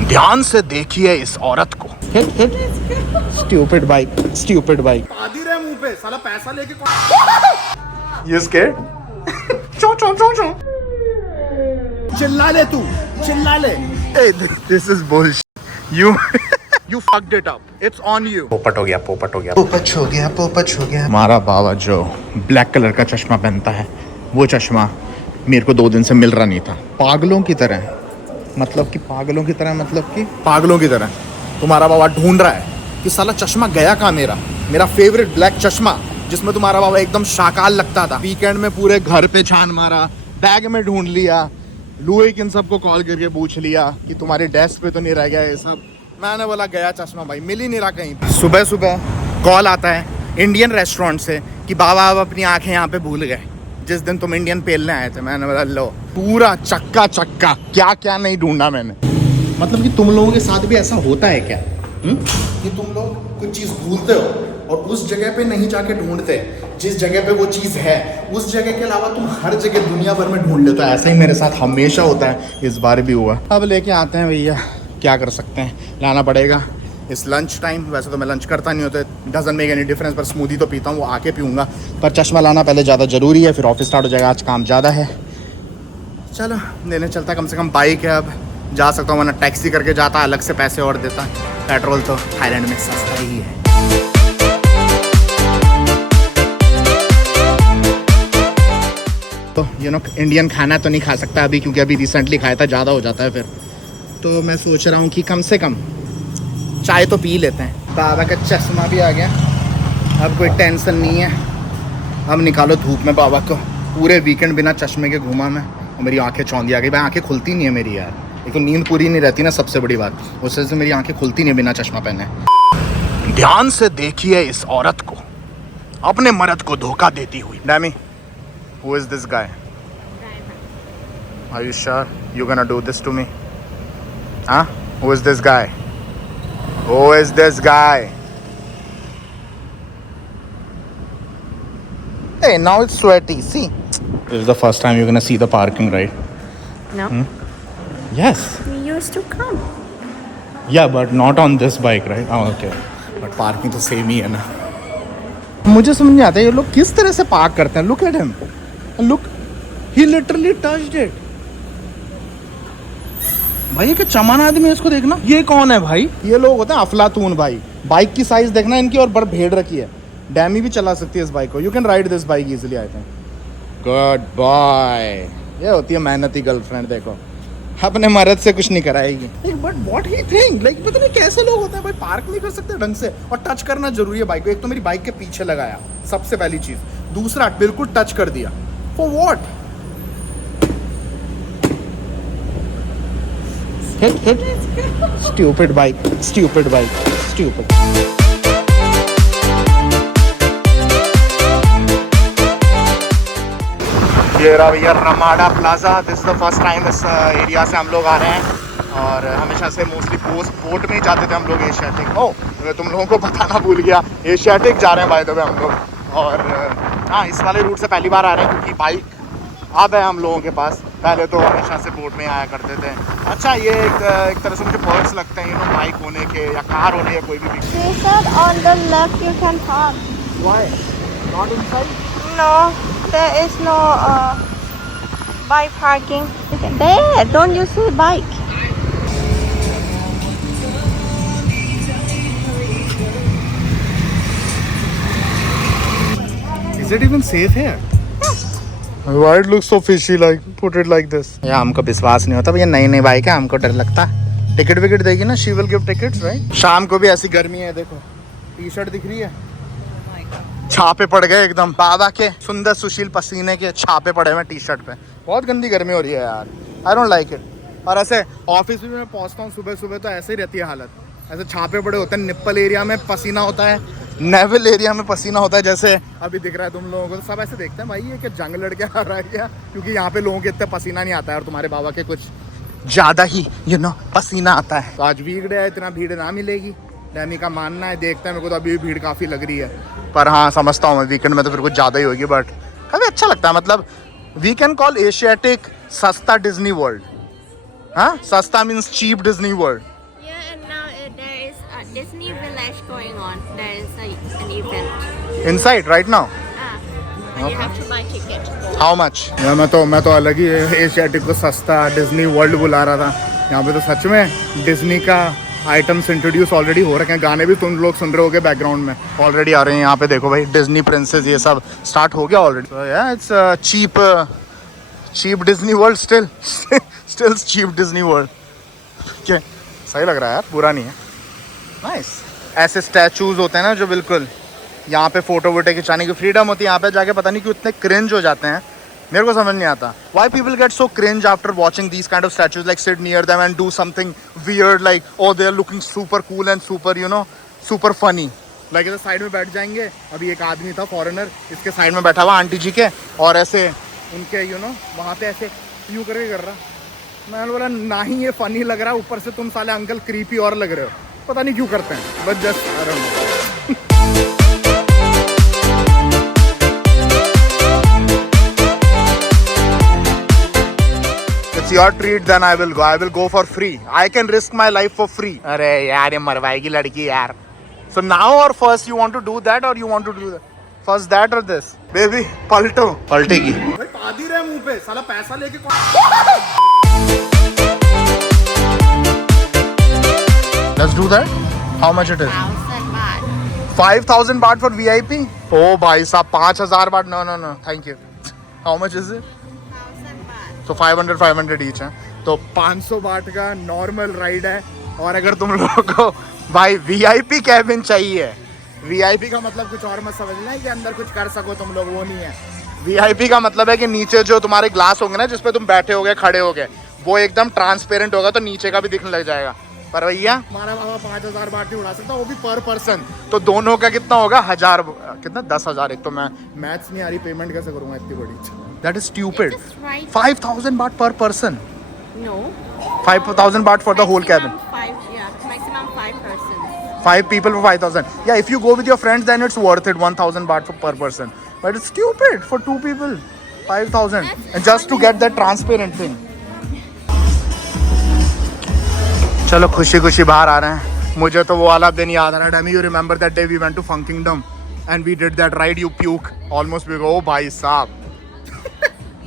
ध्यान से देखिए इस औरत को। Stupid bike, stupid bike. आधी रहे मुंह पे, साला पैसा लेके कौन? You scared? चो चो चो चो। चिल्ला ले तू, चिल्ला ले। Hey, this is bullshit. You fucked it up. It's on you. पोपट हो गया, पोपट हो गया, पोपट हो गया, पोपट हो गया। हमारा बाबा जो ब्लैक कलर का चश्मा पहनता है, वो चश्मा मेरे को 2 दिन से मिल रहा नहीं था। पागलों की तरह, मतलब कि पागलों की तरह, मतलब कि पागलों की तरह तुम्हारा बाबा ढूंढ रहा है कि साला चश्मा गया कहाँ मेरा फेवरेट ब्लैक चश्मा, जिसमें तुम्हारा बाबा एकदम शाकाल लगता था। वीकेंड में पूरे घर पे छान मारा, बैग में ढूंढ लिया, लुए इन सबको कॉल करके पूछ लिया कि तुम्हारे डेस्क पे तो नहीं रह गया ये सब। मैंने बोला गया चश्मा भाई, मिल ही नहीं रहा कहीं पे। सुबह सुबह कॉल आता है इंडियन रेस्टोरेंट से कि बाबा अब अपनी आंखें यहाँ पे भूल गए जिस दिन तुम इंडियन पेलने आए थे। मैंने बोला लो, पूरा चक्का चक्का, क्या क्या नहीं ढूंढा मैंने। मतलब कि तुम लोगों के साथ भी ऐसा होता है क्या? कि तुम लोग कुछ चीज़ भूलते हो और उस जगह पे नहीं जाके ढूंढते जिस जगह पे वो चीज़ है, उस जगह के अलावा तुम हर जगह दुनिया भर में ढूंढ लेते हो। ऐसा ही मेरे साथ हमेशा होता है, इस बार भी हुआ। अब लेके आते हैं भैया, क्या कर सकते हैं, लाना पड़ेगा इस लंच टाइम। वैसे तो मैं लंच करता नहीं होता, डजंट मेक एनी डिफरेंस, पर स्मूदी तो पीता हूँ, वो आके पीऊँगा। पर चश्मा लाना पहले ज़्यादा ज़रूरी है, फिर ऑफिस स्टार्ट हो जाएगा, आज काम ज़्यादा है। चलो लेने चलता, कम से कम बाइक है, अब जा सकता हूँ, वरना टैक्सी करके जाता, अलग से पैसे और देता। पेट्रोल तो थाईलैंड में सस्ता ही है। तो इंडियन खाना तो नहीं खा सकता अभी, क्योंकि अभी रिसेंटली खाया था, ज़्यादा हो जाता है फिर। तो मैं सोच रहा हूँ कि कम से कम चाय तो पी लेते हैं। बाबा का चश्मा भी आ गया, अब कोई टेंशन नहीं है। अब निकालो धूप में बाबा को। पूरे वीकेंड बिना चश्मे के घूमा मैं और मेरी आंखें चौंधी आ गई भाई। आंखें खुलती नहीं है मेरी यार, एक तो नींद पूरी नहीं रहती ना, सबसे बड़ी बात उससे से मेरी आंखें खुलती नहीं बिना चश्मा पहने। ध्यान से देखिए इस औरत को, अपने मर्द को धोखा देती हुई। Dammy, who is this guy? Are you sure you gonna do this to me? हाँ, who is this guy? Who is this guy? Hey, now it's sweaty. See, this is the first time you're gonna see the parking, right? No. Yes. We used to come. Yeah, but not on this bike, right? Oh, okay. But parking तो same ही है ना। मुझे समझ नहीं आता ये लोग किस तरह से पार्क करते हैं। Look at him. Look, he literally touched it. भाई ये क्या चमन आदमी है, इसको देखना। ये कौन है भाई? ये लोग होते हैं अफलातून भाई। बाइक की साइज देखना इनकी, और बड़ भेड़ रखी है। डैमी भी चला सकती है इस बाइक को। You can ride this bike easily, I think. Good boy. ये होती है मेहनती गर्लफ्रेंड। देखो, अपने मर्द से कुछ नहीं कराएगी। But what he think, like पता नहीं कैसे लोग होते हैं भाई, पार्क नहीं कर सकते ढंग से। और टच करना जरूरी है बाइक को। एक तो मेरी बाइक के पीछे लगाया, सबसे पहली चीज। दूसरा, बिल्कुल टच कर दिया। For what? Hit. Stupid bike, stupid bike, stupid. ये रहा भैया Ramada plaza. This is the first time इस एरिया से हम लोग आ रहे हैं, और हमेशा से मोस्टली बोट में ही जाते थे हम लोग एशियाटिक। ओह, तुम लोगों को बताना भूल गया, एशियाटिक जा रहे हैं बाय द वे हम लोग। और हाँ, इस वाले रूट से पहली बार आ रहे हैं, क्योंकि बाइक अब है हम लोगों के पास। पहले तो हमेशा से बोट में आया करते थे। अच्छा, ये एक तरह से मुझे पर्क्स लगते हैं, बाइक होने के या कार होने या कोई भी। They said on the left you can park. Why? Not inside? No, there is no bike parking. There, don't you see bike? Is it even safe here? Why it looks so fishy, like put it like this? यार हमको विश्वास नहीं होता भैया, नई नई bike है, हमको डर लगता है। टिकट विकेट देगी ना, she will give tickets, right? शाम को भी ऐसी गर्मी है, देखो टी शर्ट दिख रही है, छापे पड़ गए एकदम। बाबा के सुंदर सुशील पसीने के छापे पड़े हुए टी शर्ट पे। बहुत गंदी गर्मी हो रही है यार, आई डोंट लाइक इट। और ऐसे ऑफिस भी मैं पहुंचता हूँ सुबह सुबह तो ऐसे ही रहती है हालत, ऐसे छापे पड़े होते हैं। निप्पल एरिया में पसीना होता है, नेवल एरिया में पसीना होता है, जैसे अभी दिख रहा है तुम लोगों को। सब ऐसे देखते हैं भाई ये क्या जंग लड़के आ रहा है क्या, क्योंकि यहाँ पे लोगों के इतने पसीना नहीं आता है, और तुम्हारे बाबा के कुछ ज़्यादा ही पसीना आता है। तो आज वीकडे है, इतना भीड़ ना मिलेगी, डैमी का मानना है। देखते हैं, मेरे को तो अभी भी भीड़ काफ़ी लग रही है, पर हाँ समझता हूँ मैं वीकेंड में तो फिर कुछ ज़्यादा ही होगी। बट काफ़ी अच्छा लगता है, मतलब वी कैन कॉल एशियाटिक सस्ता Disney world. Huh? Sasta means cheap Disney World. Yeah, and now there is a Disney Village going on. There is an event. Inside right now. And you have to buy ticket. How much? यार मैं तो अलग ही Asiatic को सस्ता Disney world बुला रहा था. यहाँ पे तो सच में डिज्नी का आइटम्स इंट्रोड्यूस ऑलरेडी हो रखे हैं. गाने भी तुम लोग सुन रहे होगे बैकग्राउंड में ऑलरेडी आ रहे हैं. यहाँ पे देखो भाई डिज्नी प्रिंसेस ये सब स्टार्ट हो गया already. So yeah, it's cheap Disney World still cheap Disney World. क्या सही लग रहा है यार, बुरा नहीं है. नाइस. ऐसे स्टैचूज होते हैं ना जो बिल्कुल यहाँ पे फोटो वोटो खिंचाने की फ्रीडम होती है. यहाँ पे जाके पता नहीं क्यों इतने क्रिंज हो जाते हैं, मेरे को समझ नहीं आता. Why people get so cringe after watching these kind of statues, like sit near them and do something weird, like oh they are looking super cool and super, you know, super funny. Like इधर side में बैठ जाएंगे. अभी एक आदमी था foreigner, इसके side में बैठा हुआ आंटी जी के, और ऐसे उनके यू नो वहाँ पे ऐसे यूँ करके कर रहा. मैंने बोला ना ही ये फनी लग रहा है, ऊपर से तुम साले अंकल क्रीपी और लग रहे हो. पता नहीं क्यों करते हैं, but just I don't know. It's your treat, then I will go. I will go for free. I can risk my life for free. अरे यार ये मरवाएगी लड़की यार. So now or first you want to do that or you want to do that? First that or this? Baby पलटो. पलटेगी. भाई पादी रहे मुंह पे. साला पैसा लेके Let's do that. How much it is? 1,000 baht. 5,000 baht for VIP? Oh भाई साहब 5,000 baht. No. Thank you. How much is it? 1,000 baht. तो 500 ईच है. तो 500 बाट का नॉर्मल राइड है. और अगर तुम लोगों को भाई वीआईपी कैबिन चाहिए, वीआईपी का मतलब कुछ और मत समझना है कि अंदर कुछ कर सको तुम लोग, वो नहीं है. वीआईपी का मतलब है कि नीचे जो तुम्हारे ग्लास होंगे ना जिसपे तुम बैठे होगे खड़े होगे, वो एकदम ट्रांसपेरेंट होगा, तो नीचे का भी दिखने लग जाएगा. पर भैया हमारा बाबा 5,000 बाट नहीं उड़ा सकता, वो भी पर पर्सन. तो दोनों का कितना होगा? 1,000 कितना 10,000. एक तो मैं मैथ्स नहीं आ रही, पेमेंट कैसे करूँगा इतनी बड़ी. That is stupid. 5,000 baht per person. No. 5,000 baht for the whole cabin. Maximum 5 persons. 5 people for 5,000. Yeah, if you go with your friends, then it's worth it. 1,000 baht per person. But it's stupid for 2 people. 5,000. And just to get that transparent thing. चलो खुशी खुशी बाहर आ रहे हैं. मुझे तो वो वाला दिन याद आ रहा है. Demi, you remember that day we went to Fun Kingdom and we did that ride, you puke almost. We go, oh भाई साहब.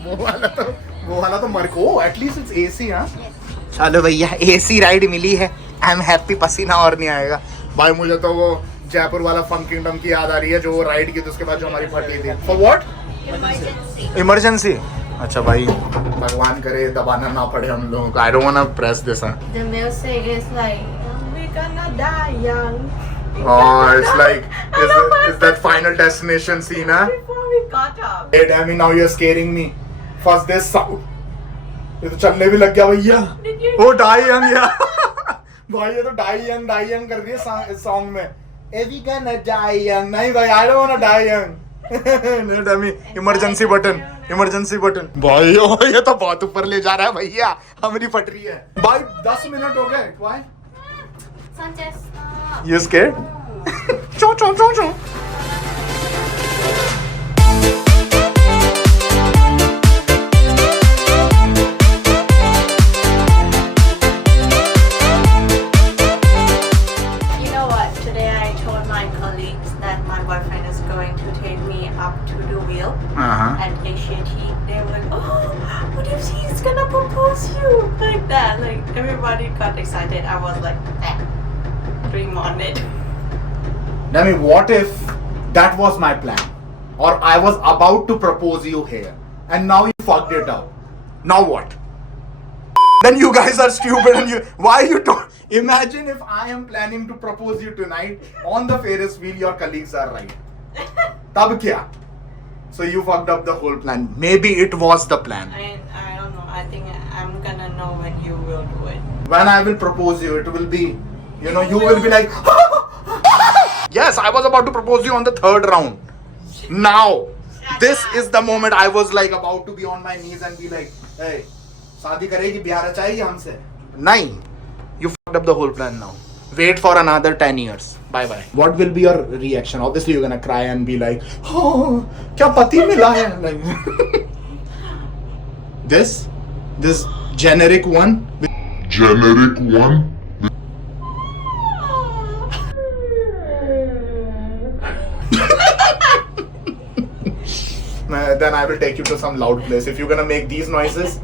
वो वाला तो मर को. At least it's AC. हाँ चलो भैया एसी राइड मिली है. I am happy. पसीना और नहीं आएगा भाई. मुझे तो वो जयपुर वाला फन किंगडम की याद आ रही है जो वो राइड की थी उसके बाद जो हमारी फटी थी. For what? इमरजेंसी. अच्छा भाई भगवान करे दबाना ना पड़े हम लोगों को. I don't want to press this. The music is like we're gonna die young. Oh, it's like is that Final Destination scene, huh? Before we got up. Hey, Demi, now you're scaring me. First this sound. ये तो चलने भी लग गया भैया. ओ die young यार. भाई ये तो डाई यंग कर रही है इस सॉन्ग में. Every gonna die young. नहीं भाई, I don't wanna die young. नहीं डमी. Emergency button. भाई ओ ये तो बहुत ऊपर ले जा रहा है भैया. हमारी फट रही है. भाई 10 मिनट हो गए. Why? You scared? चो. And Asiatic, they were like, oh, what if he's gonna propose you? Like that. Like, everybody got excited. I was like, dream on it. Demi, what if that was my plan? Or I was about to propose you here, and now you fucked it up. Now what? Then you guys are stupid and why you don't? Imagine if I am planning to propose you tonight on the Ferris wheel, your colleagues are right. Tab kya? So you fucked up the whole plan. Maybe it was the plan. I don't know. I think I'm gonna know when you will do it. When I will propose you, it will be, you know, you will be like, yes, I was about to propose you on the 3rd round. Now, this is the moment I was like about to be on my knees and be like, hey, शादी करेगी बिहार चाहिए हमसे? नहीं. You fucked up the whole plan now. Wait for another 10 years. Bye. What will be your reaction? Obviously, you're gonna cry and be like, oh, क्या पति मिला है? Like, this generic one. generic one. Then I will take you to some loud place. If you're gonna make these noises,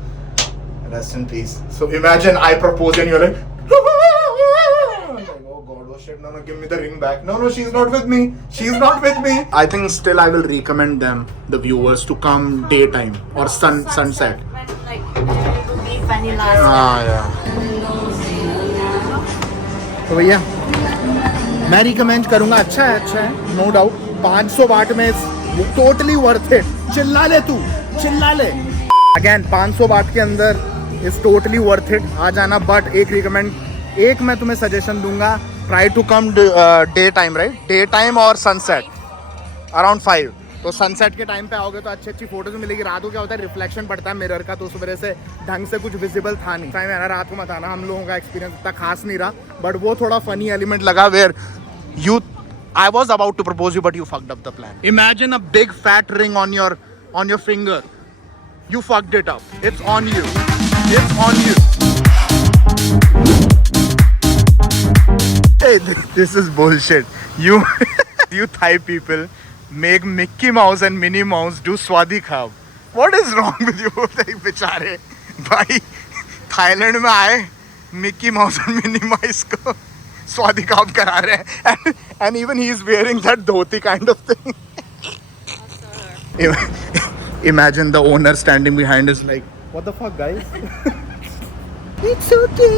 rest in peace. So imagine I propose and you're like, I'm like, oh god, oh shit, no, give me the ring back. No, she's not with me. She's not with me. I think still I will recommend them, the viewers, to come daytime or sunset. When, like, there will be vanilla. yeah. तो भैया मैं recommend करूंगा, अच्छा है, no doubt. 500 वाट में totally worth it. चिल्ला ले तू, चिल्ला ले. अगेन 500 वाट के अंदर इज टोटली वर्थ इट. आ जाना. बट एक मैं तुम्हें सजेशन दूंगा, try to come day time, right? Day time और सनसेट अराउंड 5. तो सनसेट के टाइम पे आओगे तो अच्छी अच्छी फोटोज मिलेगी. रात को क्या होता है, रिफ्लेक्शन पड़ता है मिरर का, तो उस वजह से ढंग से कुछ विजिबल था नहीं. टाइम है रात को मत आना. हम लोगों का एक्सपीरियंस इतना खास नहीं रहा, बट वो थोड़ा फनी एलिमेंट लगा. Where you I was about to propose you, but you fucked up the plan. Imagine a big fat ring on your finger. You fucked it up. It's on you. It's on you. Hey, this is bullshit. You Thai people make Mickey Mouse and Minnie Mouse do Swadi Khab. What is wrong with you? बेचारे भाई Thailand में आए, Mickey mouse और Minnie Mouse को स्वादी काम करा रहे हैं. And even he is wearing that dhoti kind of thing. Imagine the owner standing behind is like, what the fuck, guys? It's okay.